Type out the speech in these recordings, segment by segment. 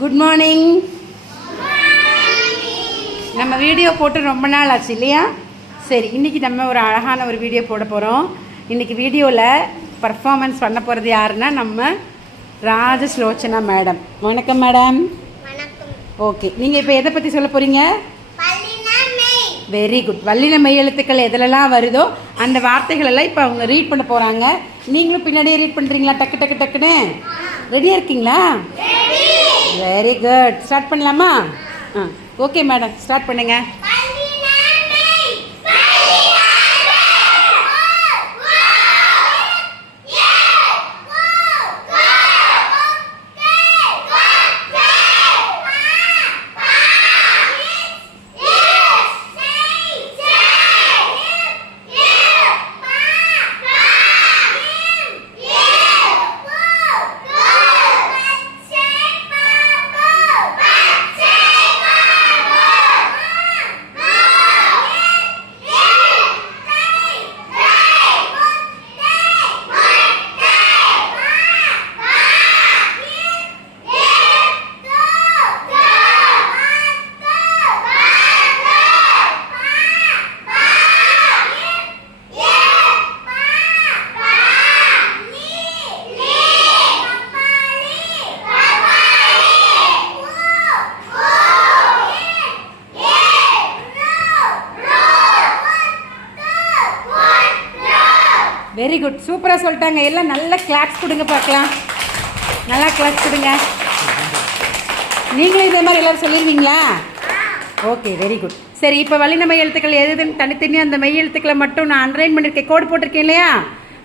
Good morning நம்ம video போட்டு ரொம்ப நாள் ஆச்சு இல்லையா? சரி இன்றைக்கி நம்ம ஒரு அழகான ஒரு வீடியோ போட போகிறோம் இன்றைக்கி வீடியோவில் பர்ஃபார்மன்ஸ் பண்ண போகிறது யாருன்னா நம்ம ராஜஸ்லோச்சனா மேடம் வணக்கம் மேடம் ஓகே நீங்கள் இப்போ எதை பற்றி சொல்ல போகிறீங்க வெரி குட் வல்லின மெய் எழுத்துக்கள் எதுலலாம் வருதோ அந்த வார்த்தைகள் எல்லாம் இப்போ அவங்க ரீட் பண்ண போகிறாங்க நீங்களும் பின்னாடியே ரீட் பண்ணுறீங்களா டக்கு டக்கு டக்குன்னு. ரெடியாக இருக்கீங்களா? வெரி குட் ஸ்டார்ட் பண்ணலாமா? ஆ ஓகே மேடம் ஸ்டார்ட் பண்ணுங்கள் வெரி குட் சூப்பராக சொல்லிட்டாங்க. எல்லாம் நல்ல கிளாப்ஸ் கொடுங்க பார்க்கலாம். நல்லா கிளாப்ஸ் கொடுங்க. நீங்களும் இதே மாதிரி எல்லாரும் சொல்லிடுவீங்களா ஓகே வெரி குட் சரி இப்போ வல்லின மெய் எழுத்துக்கள் எது எதுன்னு தனித்தனியாக அந்த மெய் எழுத்துக்களை மட்டும் நான் அன்ரைன் பண்ணியிருக்கேன் கோடு போட்டிருக்கேன் இல்லையா?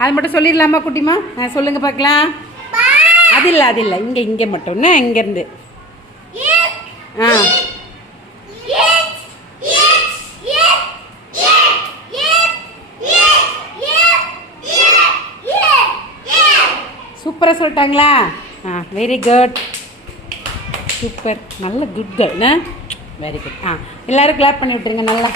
அது மட்டும் சொல்லிடலாமா குட்டிமா? ஆ, சொல்லுங்க பார்க்கலாம். அது இல்லை அது இல்லை. இங்கே இங்கே மட்டும்னா இங்கேருந்து சூப்பராக சொல்லிட்டாங்களா? ஆ வெரி குட் சூப்பர் நல்ல குட் கேர்ள் வெரி குட் ஆ எல்லோரும் கிளாப் பண்ணி விட்டுருங்க நல்லா.